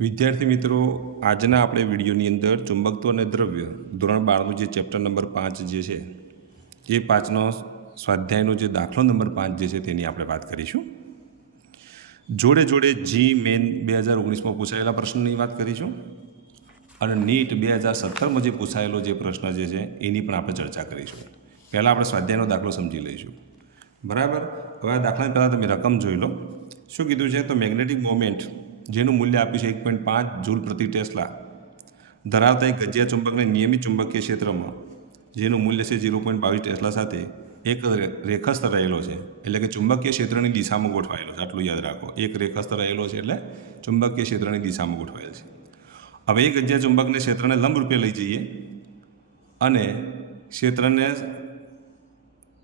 વિદ્યાર્થી મિત્રો, આજના આપણે વિડીયોની અંદર ચુંબકત્વ અને દ્રવ્ય, ધોરણ બારનું જે ચેપ્ટર નંબર પાંચ જે છે, એ પાંચનો સ્વાધ્યાયનો જે દાખલો નંબર પાંચ જે છે તેની આપણે વાત કરીશું. જોડે જોડે જી મેન બે હજાર ઓગણીસમાં પૂછાયેલા પ્રશ્નની વાત કરીશું અને નીટ બે હજાર સત્તરમાં જે પૂછાયેલો જે પ્રશ્ન જે છે એની પણ આપણે ચર્ચા કરીશું. પહેલાં આપણે સ્વાધ્યાયનો દાખલો સમજી લઈશું. બરાબર? હવે આ દાખલાની પહેલાં તમે રકમ જોઈ લો. શું કીધું છે? તો મેગ્નેટિક મોમેન્ટ જેનું મૂલ્ય આપ્યું છે એક પોઈન્ટ પાંચ જૂલ પ્રતિ ટેસ્લા. ધરાવતા એક ગજિયા ચુંબકને નિયમિત ચુંબકીય ક્ષેત્રમાં, જેનું મૂલ્ય છે ઝીરો પોઈન્ટ બાવીસ ટેસ્લા સાથે એક રેખસ્થ રહેલો છે. એટલે કે ચુંબકીય ક્ષેત્રની દિશામાં ગોઠવાયેલો છે. આટલું યાદ રાખો. એક રેખસ્થ રહેલો છે એટલે ચુંબકીય ક્ષેત્રની દિશામાં ગોઠવાયેલ છે. હવે એક ગજિયા ચુંબકને ક્ષેત્રને લંબરૂપે લઈ જઈએ અને ક્ષેત્રને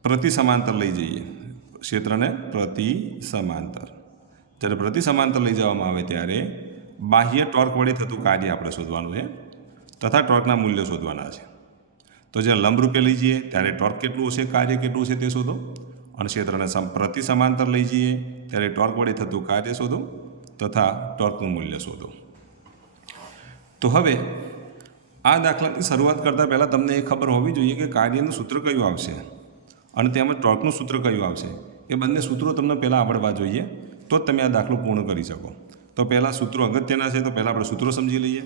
પ્રતિ સમાંતર લઈ જઈએ. ક્ષેત્રને પ્રતિ સમાંતર. જ્યારે પ્રતિ સમાંતર લઈ જવામાં આવે ત્યારે બાહ્ય ટોર્ક વડે થતું કાર્ય આપણે શોધવાનું છે તથા ટોર્કના મૂલ્યો શોધવાના છે. તો જ્યારે લંબરૂપે લઈ જઈએ ત્યારે ટોર્ક કેટલું હશે, કાર્ય કેટલું છે તે શોધો. અને ક્ષેત્રને પ્રતિ સમાંતર લઈ જઈએ ત્યારે ટોર્ક વડે થતું કાર્ય શોધો તથા ટોર્કનું મૂલ્ય શોધો. તો હવે આ દાખલાની શરૂઆત કરતાં પહેલાં તમને એ ખબર હોવી જોઈએ કે કાર્યનું સૂત્ર કયું આવશે અને તેમજ ટોર્કનું સૂત્ર કયું આવશે. એ બંને સૂત્રો તમને પહેલાં આવડવા જોઈએ. તો જ તમે આ દાખલો પૂર્ણ કરી શકો. તો પહેલાં સૂત્રો અગત્યના છે, તો પહેલાં આપણે સૂત્રો સમજી લઈએ.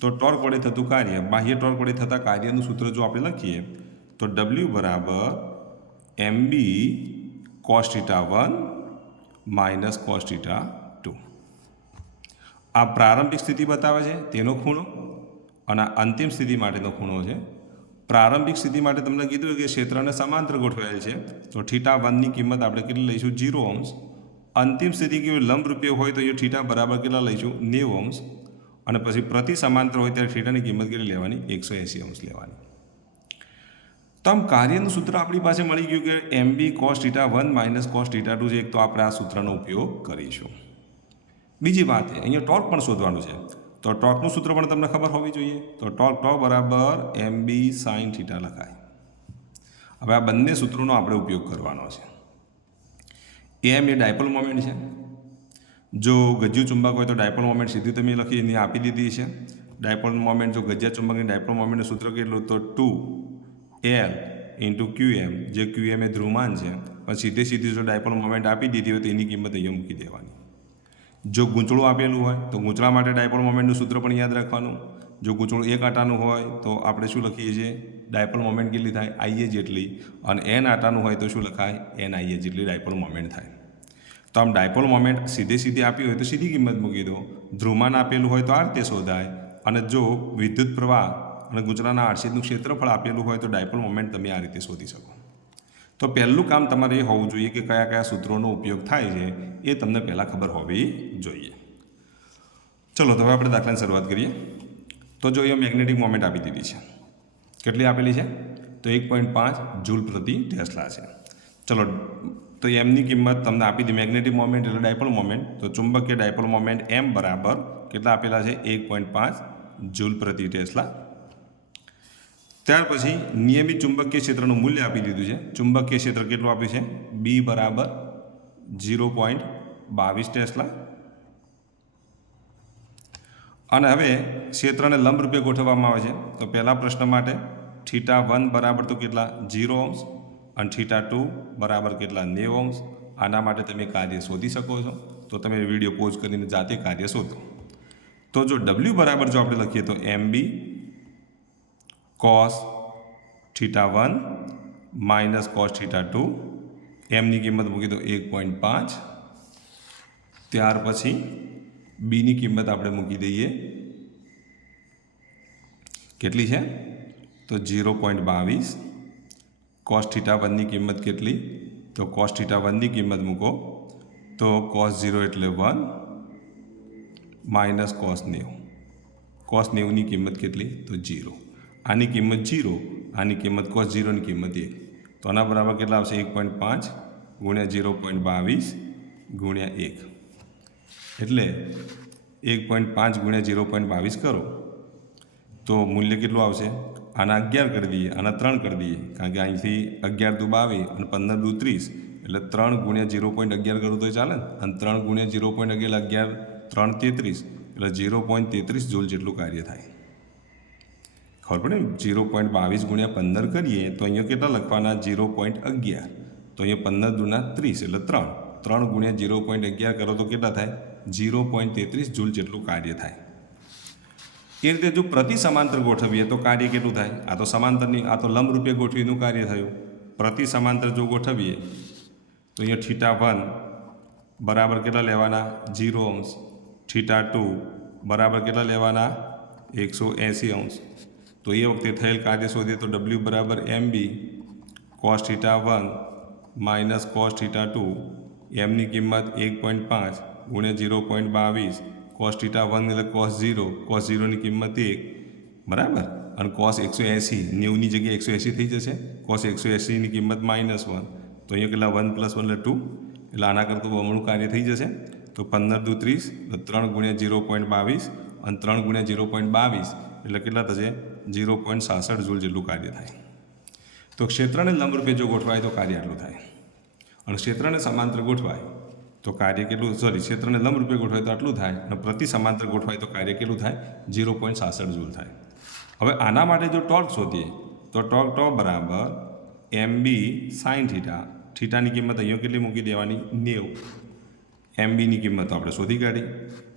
તો ટોર્ક વડે થતું કાર્ય, બાહ્ય ટોર્ક વડે થતા કાર્યનું સૂત્ર જો આપણે લખીએ, તો ડબલ્યુ બરાબર M B cos theta one minus cos theta two આ પ્રારંભિક સ્થિતિ બતાવે છે, તેનો ખૂણો અને આ અંતિમ સ્થિતિ માટેનો ખૂણો છે. પ્રારંભિક સ્થિતિ માટે તમને કીધું કે ક્ષેત્રને સમાંતર ગોઠવાયેલ છે. તો થીટા વનની કિંમત આપણે કેટલી લઈશું? જીરો ઓમ્સ અંતિમ સ્થિતિ કેવી લંબરૂપીય હોય તો એ થીટા બરાબર કેટલા લઈશું? નેવ ઓમ્સ અને પછી પ્રતિ સમાંતર હોય ત્યારે થીટાની કિંમત કેટલી લેવાની? એકસો એંસી ઓમ્સ લેવાની. તો આમ કાર્યનું સૂત્ર આપણી પાસે મળી ગયું કે M B cos theta one minus cos theta two છે, એક તો આપણે આ સૂત્રનો ઉપયોગ કરીશું. બીજી વાત એ, અહીંયા ટોર્ક પણ શોધવાનું છે. તો ટોર્કનું સૂત્ર પણ તમને ખબર હોવી જોઈએ. તો ટોર્ક ટો બરાબર એમ બી સાઇન થીટા લખાય. હવે આ બંને સૂત્રોનો આપણે ઉપયોગ કરવાનો છે. એમ એ ડાયપોલ મોમેન્ટ છે. જો ગજ્જુ ચુંબક હોય તો ડાયપોલ મોમેન્ટ સીધી તમે લખી એની આપી દીધી છે. ડાયપોલ મોમેન્ટ જો ગજ્યા ચુંબકની ડાયપોલ મોમેન્ટનું સૂત્ર કેટલું? તો two L into Q M, જે ક્યુ એમ એ ધ્રુવમાન છે. પણ સીધે સીધી જો ડાયપોલ મોમેન્ટ આપી દીધી હોય તો એની કિંમત અહીંયા મૂકી દેવાની. જો ગૂંચળું આપેલું હોય તો ગૂંચળા માટે ડાયપોલ મોમેન્ટનું સૂત્ર પણ યાદ રાખવાનું. જો ગૂંચળું એક આટાનું હોય તો આપણે શું લખીએ છીએ? ડાયપોલ મોમેન્ટ કેટલી થાય? આઈએ જેટલી. અને એન આટાનું હોય તો શું લખાય? એન આઈએ જેટલી ડાયપોલ મોમેન્ટ થાય. તો આમ ડાયપોલ મોમેન્ટ સીધે સીધી આપી હોય તો સીધી કિંમત મૂકી દો. ધ્રુવમાન આપેલું હોય તો આ રીતે શોધાય. અને જો વિદ્યુત પ્રવાહ અને ગુજરાતના આરસીદનું ક્ષેત્રફળ આપેલું હોય તો ડાયપોલ મોમેન્ટ તમે આ રીતે શોધી શકો. તો પહેલું કામ તમારે એ હોવું જોઈએ કે કયા કયા સૂત્રોનો ઉપયોગ થાય છે એ તમને પહેલાં ખબર હોવી જોઈએ. ચલો, તો હવે આપણે દાખલાની શરૂઆત કરીએ. તો જો એ મેગ્નેટિક મોમેન્ટ આપી દીધી છે. કેટલી આપેલી છે? તો એક પોઈન્ટ પાંચ જૂલ પ્રતિ ટેસ્લા છે. ચલો, તો એમની કિંમત તમને આપી દી. મેગ્નેટિક મોમેન્ટ એટલે ડાયપોલ મોમેન્ટ. તો ચુંબકીય ડાયપોલ મોમેન્ટ એમ બરાબર કેટલા આપેલા છે? એક પોઈન્ટ પાંચ જૂલ પ્રતિ ટેસ્લા. ત્યાર પછી નિયમિત ચુંબકીય ક્ષેત્રનું મૂલ્ય આપી દીધું છે. ચુંબકીય ક્ષેત્ર કેટલું આપ્યું છે? બી બરાબર ઝીરો પોઈન્ટ બાવીસ ટેસ્લા. અને હવે ક્ષેત્રને લંબ રૂપે ગોઠવવામાં આવે છે. તો પહેલા પ્રશ્ન માટે થીટા વન બરાબર તો કેટલા? Zero ohms. અને થીટા ટુ બરાબર કેટલા? નેવ ઓમ્સ. આના માટે તમે કાર્ય શોધી શકો છો. તો તમે વીડિયો પોઝ કરીને જાતે કાર્ય શોધો. તો જો ડબલ્યુ બરાબર જો આપણે લખીએ તો M B cos theta one minus cos theta two. એમની કિંમત મૂકી દો એક પોઈન્ટ પાંચ. ત્યાર પછી બીની કિંમત આપણે મૂકી દઈએ. કેટલી છે? તો ઝીરો પોઈન્ટ બાવીસ. કોસ થીટા વનની કિંમત કેટલી? તો કોસ થીટા વનની કિંમત મૂકો. તો કોસ ઝીરો એટલે વન માઇનસ કોસ નેવું. કોસ નેવુંની કિંમત કેટલી? તો જીરો આની કિંમત જીરો આની કિંમત કોસ જીરોની કિંમત એક. તો આના બરાબર કેટલા આવશે? એક પોઈન્ટ પાંચ ગુણ્યા જીરો પોઈન્ટ બાવીસ ગુણ્યા એક. એટલે એક પોઈન્ટ પાંચ ગુણ્યા જીરો પોઈન્ટ બાવીસ કરો. તો મૂલ્ય કેટલું આવશે? આના અગિયાર કરી દઈએ, આના ત્રણ કરી દઈએ, કારણ કે અહીંથી અગિયાર દુ બાવી અને પંદર દુ ત્રીસ. એટલે ત્રણ ગુણ્યા જીરો પોઈન્ટ અગિયાર કરું તો ચાલે ને? અને ત્રણ ગુણ્યા જીરો પોઈન્ટ અગિયાર અગિયાર, ત્રણ તેત્રીસ. એટલે ઝીરો પોઈન્ટ તેત્રીસ જૂલ જેટલું કાર્ય થાય. ખબર પડે જીરો ઝીરો પોઈન્ટ બાવીસ ગુણ્યા પંદર કરીએ તો અહીંયા કેટલા લખવાના? ઝીરો પોઈન્ટ અગિયાર. તો અહીંયા પંદર દુના ત્રીસ, એટલે ત્રણ. ત્રણ ગુણ્યા ઝીરો પોઈન્ટ અગિયાર કરો તો કેટલા થાય? ઝીરો પોઈન્ટ તેત્રીસ જૂલ જેટલું કાર્ય થાય. એ રીતે જો પ્રતિ સમાંતર ગોઠવીએ તો કાર્ય કેટલું થાય? આ તો સમાંતરની, આ તો લંબરૂપે ગોઠવીનું કાર્ય થયું. પ્રતિ સમાંતર જો ગોઠવીએ, તો અહીંયા થીટા વન બરાબર કેટલા લેવાના? જીરો અંશ. થીટા ટુ બરાબર કેટલા લેવાના? એકસો એંસી અંશ. તો એ વખતે થયેલ કાર્ય શોધીએ તો ડબલ્યુ બરાબર M B cos theta one minus cos theta two એમની કિંમત એક પોઈન્ટ પાંચ ગુણ્યા ઝીરો પોઈન્ટ બાવીસ કોસ ટીટા વન એટલે કોસ ઝીરો કોસ ઝીરોની કિંમત એક. બરાબર? અને કોસ એકસો એંસી, નેવુંની જગ્યાએ એકસો એંસી થઈ જશે. કોસ એકસો એંસીની કિંમત માઇનસ વન તો અહીંયા કેટલા? વન પ્લસ વન એટલે ટુ એટલે આના કરતું બમણું કાર્ય થઈ જશે. તો પંદર દુ ત્રીસ ત્રણ ગુણ્યા ઝીરો પોઈન્ટ બાવીસ અને ત્રણ ગુણ્યા ઝીરો પોઈન્ટ બાવીસ. એટલે કેટલા થશે? ઝીરો પોઈન્ટ સાસઠ જૂલ જેટલું કાર્ય થાય. તો ક્ષેત્રને લંબરૂપે જો ગોઠવાય તો કાર્ય આટલું થાય. અને ક્ષેત્રને સમાંતર ગોઠવાય, તો કાર્ય કેટલું સોરી ક્ષેત્રને લંબરૂપે ગોઠવાય તો આટલું થાય, અને પ્રતિ સમાંતર ગોઠવાય તો કાર્ય કેટલું થાય? ઝીરો પોઈન્ટ સાસઠ જૂલ થાય. હવે આના માટે જો ટોર્ક શોધીએ, તો ટોર્ક ટોપ બરાબર એમ બી સાઇન થીટા થીટાની કિંમત અહીંયા કેટલી મૂકી દેવાની? નેવ. એમ બીની કિંમત આપણે શોધી કાઢી.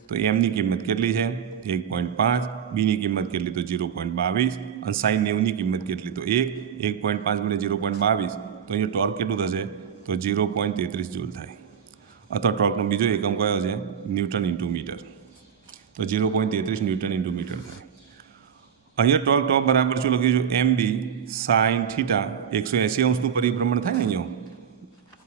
તો એમની કિંમત કેટલી છે? એક પોઈન્ટ પાંચ. બીની કિંમત કેટલી? તો ઝીરો પોઈન્ટ બાવીસ. અને સાઈન નેવની કિંમત કેટલી? તો એક. એક પોઈન્ટ પાંચ ગુણ્યા ઝીરો પોઈન્ટ બાવીસ. તો અહીંયા ટોર્ક કેટલું થશે? તો ઝીરો પોઈન્ટ તેત્રીસ જૂલ થાય. અથવા ટોર્કનો બીજો એકમ કયો છે? Newton into metre. તો ઝીરો પોઈન્ટ તેત્રીસ ન્યૂટન ઇન્ટુ મીટર થાય. અહીંયા ટોર્ક ટોપ બરાબર શું લખ્યું છે? એમ બી સાઇન થીટા એકસો એંસી અંશનું પરિભ્રમણ થાય ને અહીંયા.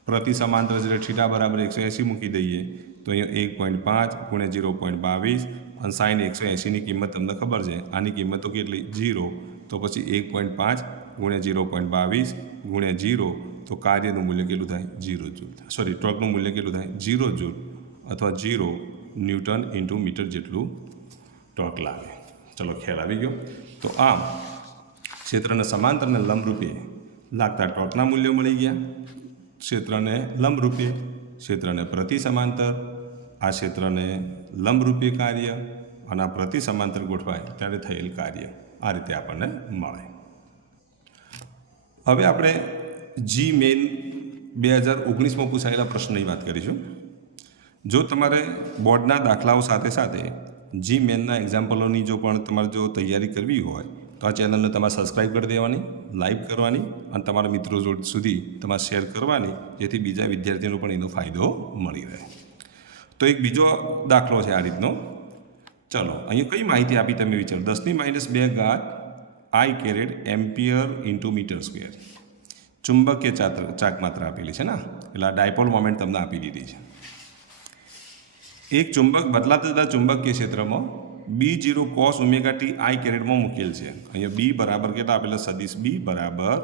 પ્રતિ સમાંતર જ્યારે થીટા બરાબર એકસો એંસી મૂકી દઈએ, તો અહીંયા એક પોઈન્ટ પાંચ ગુણ્યા ઝીરો પોઈન્ટ બાવીસ અને સાઇન એકસો એંસીની કિંમત તમને ખબર છે. આની કિંમત તો કેટલી? જીરો તો પછી એક પોઈન્ટ પાંચ ગુણ્યા ઝીરો પોઈન્ટ બાવીસ ગુણ્યા જીરો તો કાર્યનું મૂલ્ય કેટલું થાય? Zero joule. સોરી ટોર્કનું મૂલ્ય કેટલું થાય? જીરો જૂલ અથવા જીરો ન્યૂટન ઇન્ટુ મીટર જેટલું ટોર્ક લાગે. ચલો, ખ્યાલ આવી ગયો. તો આમ, ક્ષેત્રને સમાંતર અને લંબરૂપે લાગતા ટોર્કના મૂલ્યો મળી ગયા. ક્ષેત્રને લંબરૂપે, ક્ષેત્રને પ્રતિ સમાંતર, આ ક્ષેત્રને લંબરૂપે કાર્ય અને આ પ્રતિ સમાંતર ગોઠવાય ત્યારે થયેલ કાર્ય આ રીતે આપણને મળે. હવે આપણે જી મેન બે હજાર ઓગણીસમાં પૂછાયેલા પ્રશ્નની વાત કરીશું. જો તમારે બોર્ડના દાખલાઓ સાથે સાથે જી મેનના એક્ઝામ્પલોની જો પણ તમારે જો તૈયારી કરવી હોય, તો આ ચેનલને તમારે સબસ્ક્રાઈબ કરી દેવાની લાઈક કરવાની અને તમારા મિત્રો સુધી તમારે શેર કરવાની, જેથી બીજા વિદ્યાર્થીઓનો પણ એનો ફાયદો મળી રહે. તો એક બીજો દાખલો છે આ રીતનો. ચલો, અહીંયા કઈ માહિતી આપી તમે વિચારો? દસની માઇનસ બે ઘાત I caret ampere into metre square ચુંબકીય ચાત્ર ચાક માત્ર આપેલી છે ને? એટલે આ ડાયપોલ મોમેન્ટ તમને આપી દીધી છે. એક ચુંબક બદલાતા જતા ચુંબકીય ક્ષેત્રમાં B zero cos omega t i કેરેટમાં મૂકેલ છે. અહીંયા બી બરાબર કેટલા આપેલા? સદીશ બી બરાબર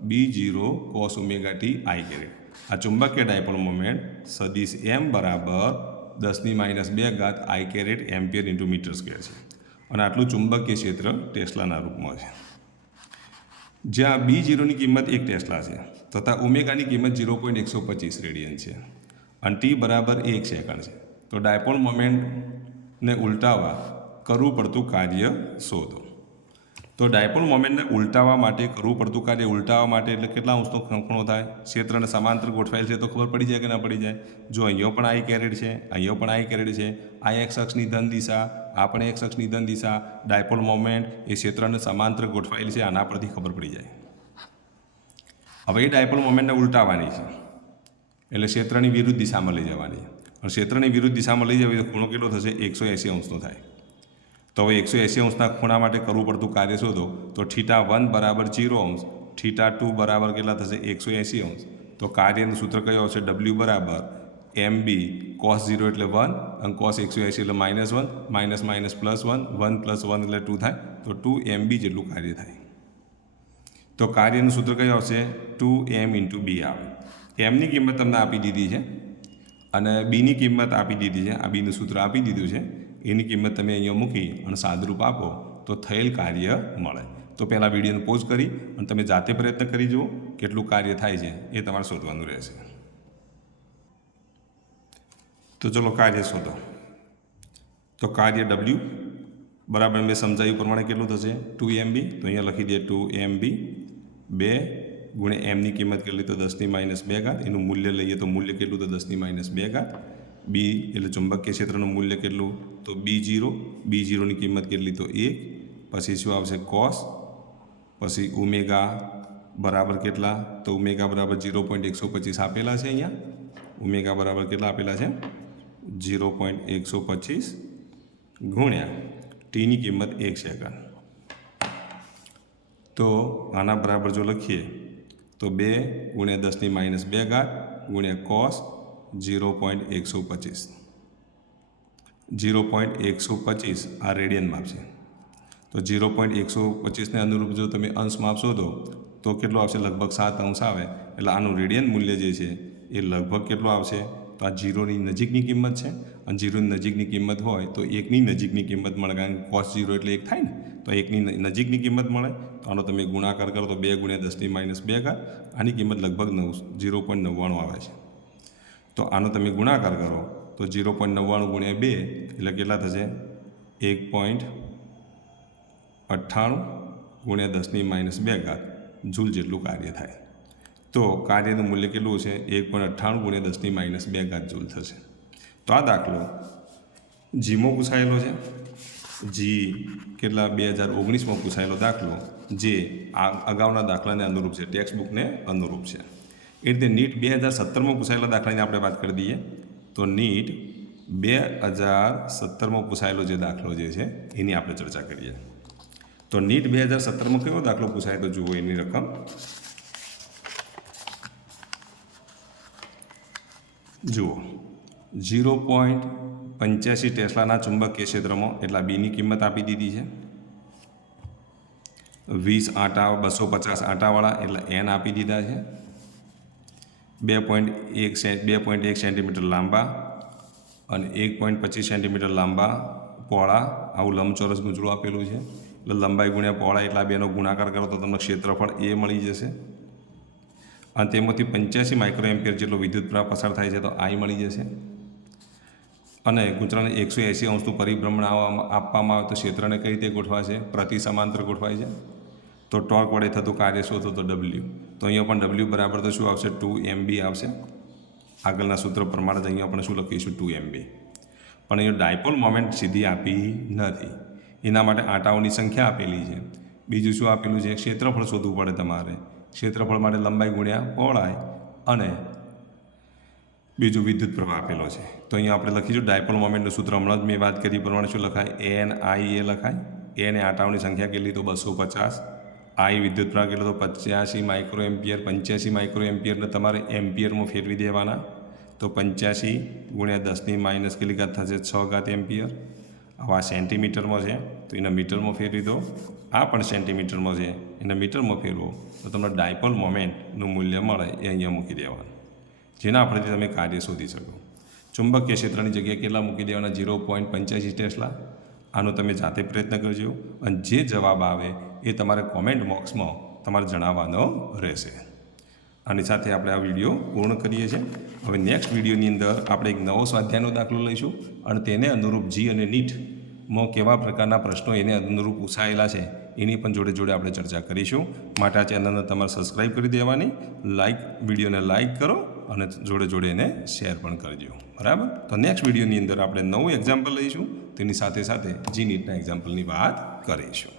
B zero cos omega T I caret. આ ચુંબકીય ડાયપોલ મોમેન્ટ સદીશ એમ બરાબર દસની માઇનસ બે ઘાત I caret ampere into metre square છે. અને આટલું ચુંબકીય ક્ષેત્ર ટેસ્લાના રૂપમાં છે. જ્યાં બી જીરોની કિંમત એક ટેસ્લા છે, તથા ઓમેગાની કિંમત ઝીરો પોઈન્ટ એકસો પચીસ રેડિયન છે, અને ટી બરાબર એક સેકન્ડ છે. તો ડાયપોલ મોમેન્ટને ઉલટાવવા કરવું પડતું કાર્ય શોધો. તો ડાયપોલ મોમેન્ટને ઉલટાવવા માટે, કરવું પડતું કાર્ય ઉલટાવવા માટે એટલે કેટલા અંશનો ખૂણો થાય? ક્ષેત્રને સમાંતર ગોઠવાયેલ છે તો ખબર પડી જાય કે ના પડી જાય? જો અહીંયા પણ આઈ કેરેટ છે, અહીંયા પણ આઈ કેરેટ છે, આ એક અક્ષની ધન દિશા, આ પણ એક અક્ષની ધન દિશા, ડાયપોલ મોમેન્ટ એ ક્ષેત્રને સમાંતર ગોઠવાયેલ છે, આના પરથી ખબર પડી જાય. હવે એ ડાયપોલ મોમેન્ટને ઉલટાવવાની છે. એટલે ક્ષેત્રની વિરુદ્ધ દિશામાં લઈ જવાની અને ક્ષેત્રની વિરુદ્ધ દિશામાં લઈ જવી તો ખૂણો કેટલો થશે? એકસો એંસી અંશનો થાય. તો હવે એકસો એંસી અંશના ખૂણા માટે કરવું પડતું કાર્ય શોધો. તો થીટા વન બરાબર જીરો અંશ, થીટા ટુ બરાબર કેટલા થશે? એકસો એંસી અંશ. તો કાર્યનું સૂત્ર કયો આવશે? ડબલ્યુ બરાબર, એમ બી, કોસ ઝીરો એટલે વન અને કોસ એકસો એંસી એટલે minus one, minus minus plus one one plus one એટલે ટુ થાય. તો ટુ એમ બી જેટલું કાર્ય થાય. તો કાર્યનું સૂત્ર કયું આવશે? ટુ એમ ઇન્ટુ બી આવે. એમની કિંમત તમને આપી દીધી છે. અને બીની કિંમત આપી દીધી છે. આ બીનું સૂત્ર આપી દીધું છે. એની કિંમત તમે અહીંયા મૂકી અને સાદરૂપ આપો, તો થયેલ કાર્ય મળે. તો પહેલાં વિડીયોને પોઝ કરી અને તમે જાતે પ્રયત્ન કરી જુઓ કેટલું કાર્ય થાય છે એ તમારે શોધવાનું રહેશે. તો ચલો કાર્ય શોધો. તો કાર્ય ડબલ્યુ બરાબર મેં સમજાવ્યું પ્રમાણે કેટલું થશે? ટુ એમબી તો અહીંયા લખી દે ટુ એમબી બે ગુણ્યા એમની કિંમત કેટલી? તો દસની માઇનસ બે ઘાત. એનું મૂલ્ય લઈએ તો મૂલ્ય કેટલું? તો દસની માઇનસ બે ઘાત. બી એટલે ચુંબકીય ક્ષેત્રનું મૂલ્ય કેટલું? તો બી જીરો બી જીરોની કિંમત કેટલી? તો એક. પછી શું આવશે? કોસ પછી ઉમેગા બરાબર કેટલા? તો ઉમેગા બરાબર જીરો પોઈન્ટ એકસો પચીસ આપેલા છે અહીંયા. ઉમેગા બરાબર કેટલા આપેલા છે? જીરો પોઈન્ટ એકસો પચીસ ગુણ્યા ટીની કિંમત એક સેકન્ડ. તો આના બરાબર જો લખીએ, તો બે ગુણ્યા દસની માઇનસ બે ઘાત ગુણ્યા કોસ જીરો પોઈન્ટ એકસો પચીસ. જીરો પોઈન્ટ એકસો પચીસ આ રેડિયનમાં છે. તો જીરો પોઈન્ટ એકસો પચીસને અનુરૂપ જો તમે અંશમાં આપશો તો તો કેટલો આવશે? લગભગ સાત અંશ આવે. એટલે આનું રેડિયન મૂલ્ય જે છે, એ લગભગ કેટલો આવશે? તો આ જીરોની નજીકની કિંમત છે. અને જીરોની નજીકની કિંમત હોય, તો એકની નજીકની કિંમત મળે. કારણ કે કોસ જીરો એટલે એક થાય ને, તો એકની નજીકની કિંમત મળે. તો આનો તમે ગુણાકાર કરો, તો બે ગુણ્યા દસની માઇનસ બે કર આની કિંમત લગભગ નવ જીરો પોઈન્ટ નવ્વાણું આવે છે. તો આનો તમે ગુણાકાર કરો તો જીરો પોઈન્ટ નવ્વાણું ગુણ્યા બે એટલે કેટલા થશે? એક પોઈન્ટ અઠ્ઠાણું ગુણ્યા દસની માઇનસ બે ઘાત. જૂલ જેટલું કાર્ય થાય. તો કાર્યનું મૂલ્ય કેટલું છે એક પોઈન્ટ અઠ્ઠાણું ગુણ્યા દસની માઇનસ બે ઘાત જૂલ થશે. તો આ દાખલો જીમો પૂછાયેલો છે. જી કેટલા? બે હજાર ઓગણીસમાં પૂછાયેલો દાખલો જે આ અગાઉના દાખલાને અનુરૂપ છે. ટેક્સ્ટ બુકને અનુરૂપ છે. એ રીતે નીટ બે હજાર સત્તરમાં પૂછાયેલા દાખલાની આપણે વાત કરી દઈએ, તો નીટ બે હજાર સત્તરમાં પૂછાયેલો જે દાખલો જે છે, એની આપણે ચર્ચા કરીએ. તો નીટ બે હજાર સત્તરમાં કયો દાખલો પૂછાય તો જુઓ એની રકમ. જુઓ, ઝીરો પોઈન્ટ પંચ્યાસી ટેસ્લાના ચુંબકીય ક્ષેત્રમાં એટલા બીની કિંમત આપી દીધી છે. વીસ આટા, બસો પચાસ આટાવાળા, એટલે એન આપી દીધા છે. બે પોઈન્ટ એક સેન્ટ બે પોઈન્ટ એક સેન્ટીમીટર લાંબા અને એક પોઈન્ટ પચીસ સેન્ટીમીટર લાંબા પહોળા આવું લંબચોરસ ગૂંચળું આપેલું છે. એટલે લંબાઈ ગુણ્યા પહોળા એટલા બેનો ગુણાકાર કરો તો તમને ક્ષેત્રફળ એ મળી જશે. અને તેમાંથી પંચ્યાસી માઇક્રો એમ્પિયર જેટલો વિદ્યુત પ્રવાહ પસાર થાય છે તો આઈ મળી જશે. અને ગુજરાતને એકસો એંસી અંશનું પરિભ્રમણ આપવામાં આવે તો ક્ષેત્રને કઈ રીતે ગોઠવાશે? પ્રતિ સમાંતર ગોઠવાય છે. તો ટોર્ક વડે થતું કાર્ય શોધો તો ડબલ્યુ તો અહીંયા પણ ડબલ્યુ બરાબર તો શું આવશે? ટુ એમબી આવશે. આગળના સૂત્ર પ્રમાણે જ અહીંયા આપણે શું લખીશું? ટુ એમબી પણ અહીંયા ડાયપોલ મોમેન્ટ સીધી આપી નથી. એના માટે આંટાઓની સંખ્યા આપેલી છે. બીજું શું આપેલું છે? ક્ષેત્રફળ શોધવું પડે તમારે. ક્ષેત્રફળ માટે લંબાઈ ગુણ્યા પહોળાઈ અને બીજું વિદ્યુત પ્રવાહ આપેલો છે. તો અહીંયા આપણે લખીશું ડાયપોલ મોમેન્ટનું સૂત્ર. હમણાં જ મેં વાત કરી પ્રમાણે શું લખાય? એન આઈ એ લખાય. એને આંટાઓની સંખ્યા કેટલી? તો બસો પચાસ. આઈ વિદ્યુત પ્રવાહ કેટલો તો પચાસી માઇક્રો એમ્પિયર પંચ્યાસી માઇક્રો એમ્પિયરને તમારે એમ્પિયરમાં ફેરવી દેવાના. તો પંચ્યાસી ગુણ્યા દસની માઇનસ કેટલી ઘાત થશે? છ ઘાત એમ્પિયર આવા સેન્ટીમીટરમાં છે. તો એના મીટરમાં ફેરવી દો. આ પણ સેન્ટીમીટરમાં છે. એના મીટરમાં ફેરવો. તો તમને ડાયપોલ મોમેન્ટનું મૂલ્ય મળે એ અહીંયા મૂકી દેવાનું. જેના પરથી તમે કાર્ય શોધી શકો. ચુંબકીય ક્ષેત્રની જગ્યાએ કેટલા મૂકી દેવાના? ઝીરો પોઈન્ટ પંચ્યાસી ટેસ્લા. આનો તમે જાતે પ્રયત્ન કરજો. અને જે જવાબ આવે એ તમારે કોમેન્ટ બોક્સમાં તમારે જણાવવાનો રહેશે. આની સાથે આપણે આ વીડિયો પૂર્ણ કરીએ છીએ. હવે નેક્સ્ટ વિડીયોની અંદર આપણે એક નવો સ્વાધ્યાયનો દાખલો લઈશું અને તેને અનુરૂપ જી અને નીટમાં કેવા પ્રકારના પ્રશ્નો એને અનુરૂપ પૂછાયેલા છે, એની પણ જોડે જોડે આપણે ચર્ચા કરીશું. માટે આ ચેનલને તમારે સબસ્ક્રાઈબ કરી દેવાની લાઇક વિડીયોને લાઇક કરો અને જોડે જોડે એને શેર પણ કરજો. બરાબર? તો નેક્સ્ટ વિડીયોની અંદર આપણે નવું એક્ઝામ્પલ લઈશું. તેની સાથે સાથે જી નીટના એક્ઝામ્પલની વાત કરીશું.